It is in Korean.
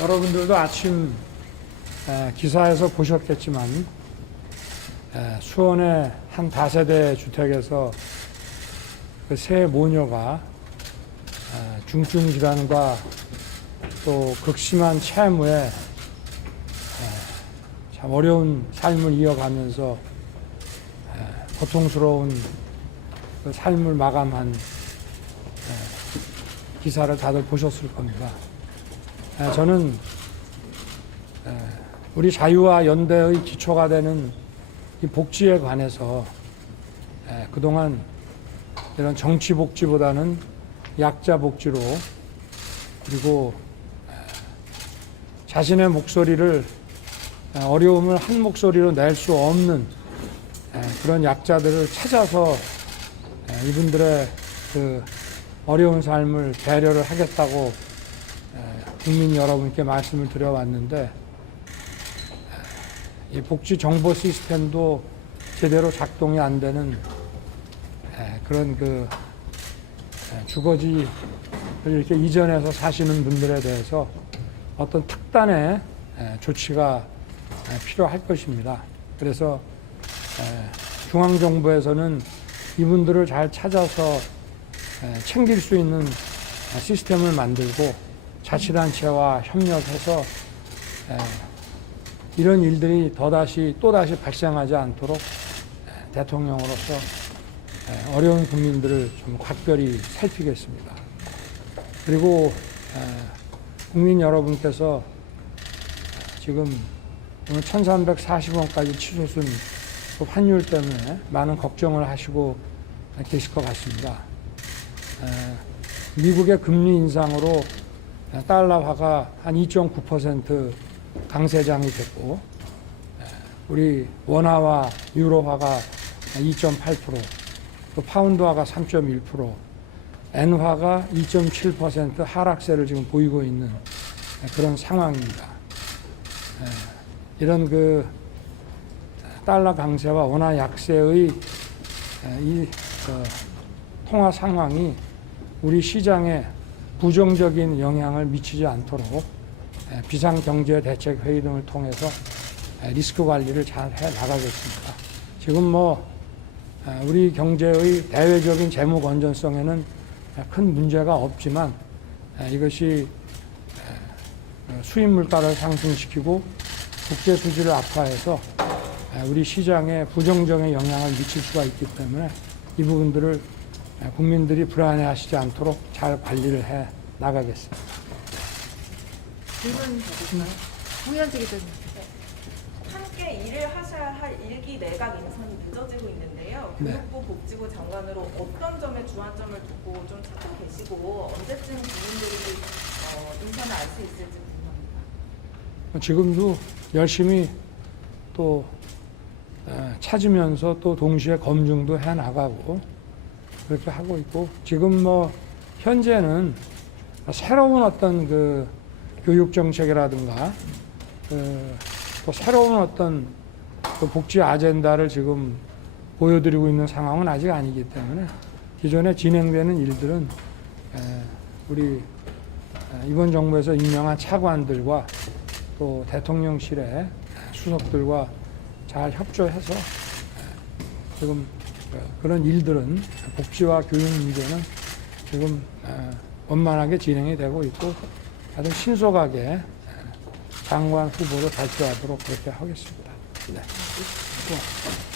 여러분들도 아침 에, 기사에서 보셨겠지만 에, 수원의 한 다세대 주택에서 그 세 모녀가 에, 중증 질환과 또 극심한 채무에 에, 참 어려운 삶을 이어가면서 에, 고통스러운 그 삶을 마감한 에, 기사를 다들 보셨을 겁니다. 에, 저는 에, 우리 자유와 연대의 기초가 되는 이 복지에 관해서 에, 그동안 이런 정치 복지보다는 약자 복지로 그리고 에, 자신의 목소리를 에, 어려움을 한 목소리로 낼 수 없는 에, 그런 약자들을 찾아서 에, 이분들의 그 어려운 삶을 배려를 하겠다고 에, 국민 여러분께 말씀을 드려왔는데 에, 이 복지 정보 시스템도 제대로 작동이 안 되는 에, 그런 그 에, 주거지를 이렇게 이전해서 사시는 분들에 대해서 어떤 특단의 에, 조치가 에, 필요할 것입니다. 그래서 에, 중앙정부에서는 이분들을 잘 찾아서 에, 챙길 수 있는 어, 시스템을 만들고 자치단체와 협력해서 에, 이런 일들이 더다시 또다시 발생하지 않도록 에, 대통령으로서 에, 어려운 국민들을 좀 각별히 살피겠습니다. 그리고 에, 국민 여러분께서 지금 오늘 1340원까지 치솟은 그 환율 때문에 많은 걱정을 하시고 계실 것 같습니다. 에, 미국의 금리 인상으로 달러화가 한 2.9% 강세장이 됐고 에, 우리 원화와 유로화가 2.8%, 또 파운드화가 3.1%, 엔화가 2.7% 하락세를 지금 보이고 있는 그런 상황입니다. 에, 이런 그 달러 강세와 원화 약세의 에, 이 그, 통화 상황이 우리 시장에 부정적인 영향을 미치지 않도록 에, 비상경제대책회의 등을 통해서 에, 리스크 관리를 잘 해 나가겠습니다. 지금 뭐 에, 우리 경제의 대외적인 재무 건전성에는 에, 큰 문제가 없지만 에, 이것이 수입 물가를 상승시키고 국제 수지를 악화해서 에, 우리 시장에 부정적인 영향을 미칠 수가 있기 때문에 이 부분들을 에, 국민들이 불안해하시지 않도록 잘 관리를 해 나가겠습니다. 질문 드릴까요? 홍현지 기자님. 함께 일을 하셔야 할 일기 내각 인선이 늦어지고 있는데요. 네. 교육부 복지부 장관으로 어떤 점에 주안점을 두고 좀 찾고 계시고 언제쯤 국민들이 어, 인선을 알 수 있을지 궁금합니다. 지금도 열심히 또 에, 찾으면서 또 동시에 검증도 해 나가고 그렇게 하고 있고 지금 뭐 현재는 새로운 어떤 그 교육 정책이라든가 그, 또 새로운 어떤 그 복지 아젠다를 지금 보여드리고 있는 상황은 아직 아니기 때문에 기존에 진행되는 일들은 에, 우리 에, 이번 정부에서 임명한 차관들과 또 대통령실의 수석들과 잘 협조해서 지금 그런 일들은 복지와 교육 문제는 지금 원만하게 진행이 되고 있고 아주 신속하게 장관 후보로 발표하도록 그렇게 하겠습니다. 네. 또